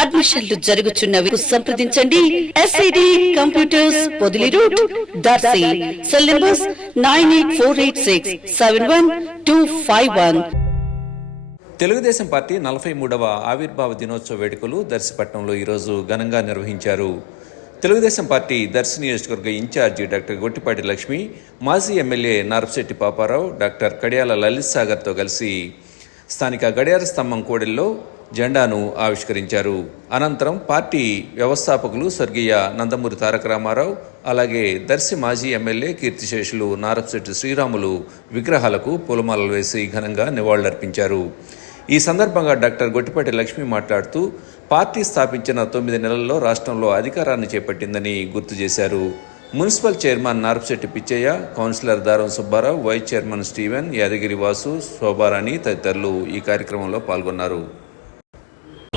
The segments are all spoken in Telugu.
అడ్మిషన్లు జరుగుచున్నవి సంప్రదించండి. SID computers Podili route Darsi. Cell numbers nine eight four eight six seven one two five one. Telugu Desam party నలభై మూడవ ఆవిర్భావ దినోత్సవ వేడుకలు దర్శిపట్నంలో ఈరోజు ఘనంగా నిర్వహించారు. తెలుగుదేశం పార్టీ దర్శి నియోజకవర్గ ఇన్ఛార్జి డాక్టర్ గొట్టిపాటి లక్ష్మి మాజీ ఎమ్మెల్యే నారపశెట్టి పాపారావు డాక్టర్ కడియాల లలిత్ సాగర్తో కలిసి స్థానిక గడియార స్తంభం కోడెల్లో జెండాను ఆవిష్కరించారు. అనంతరం పార్టీ వ్యవస్థాపకులు స్వర్గీయ నందమూరి తారక రామారావు అలాగే దర్శి మాజీ ఎమ్మెల్యే కీర్తిశేషులు నారపశెట్టి శ్రీరాములు విగ్రహాలకు పూలమాలలు వేసి ఘనంగా నివాళులర్పించారు. ఈ సందర్భంగా డాక్టర్ గొట్టిపాటి లక్ష్మి మాట్లాడుతూ పార్టీ స్థాపించిన తొమ్మిది నెలల్లో రాష్ట్రంలో అధికారాన్ని చేపట్టిందని గుర్తు చేశారు. Municipal chairman Narpasetti Pichaiah councillor Daram Subbarao vice chairman Steven Yadagiri Vasu Shobharani తదితరులు ఈ కార్యక్రమంలో పాల్గొన్నారు.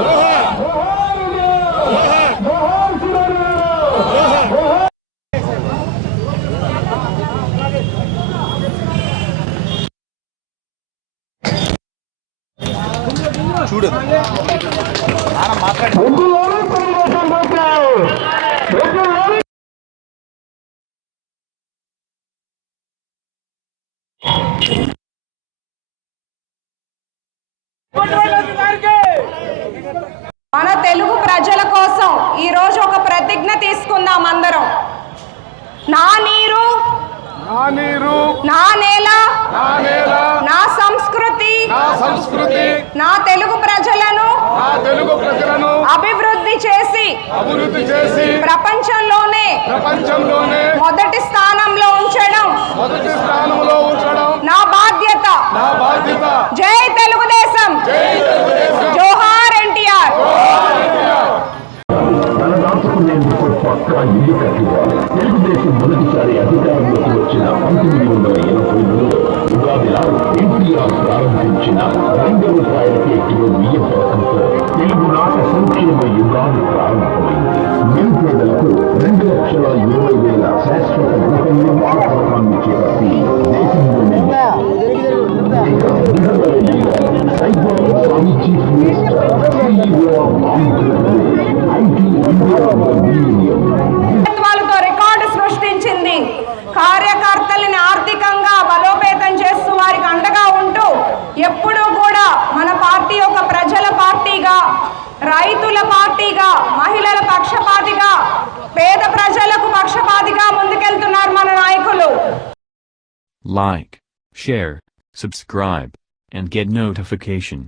ఎన్టీఆర్ జోహార్ ఎన్టీఆర్ జోహార్ శ్రీరాములు గారు తెలుగుదేశం పార్టీ వర్ధిల్లాలి మన తెలుగు ప్రజల కోసం ఈరోజు ఒక ప్రతిజ్ఞ తీసుకుందాం అందరం. నా నీరు నా నీరు నా నేల నా నేల నా సంస్కృతి నా సంస్కృతి నా తెలుగు ప్రజలను నా తెలుగు ప్రజలను అభివృద్ధి చేసి అభివృద్ధి చేసి ప్రపంచంలోనే ప్రపంచంలోనే మొదటి స్థానంలో ఉంచడం. మొదటి పంతొమ్మిది వందల ఎనభైలో ఉగాదిలా ఎన్టీఆర్ ప్రారంభించిన రెండు రూపాయలకే కిలో బియ్యం పథకంతో తెలుగునాట సంక్షేమ యుగాది ప్రారంభమైంది నిరుపేదలకు రెండు లక్షల ఇరవై వేల శాశ్వత గృహ నిర్మాణ పథకాన్ని చేపట్టి దేశంలోనే cyber Swamy chief minister CEO of Andhra Pradesh IT India millennium ప్రభుత్వాలతో record సృష్టించింది కార్యకర్తలని రైతుల పార్టీగా మహిళల పక్షపాతిగా పేద ప్రజలకు పక్షపాతిగా ముందుకెళ్తున్నారు మన నాయకులు. Like share subscribe and get notification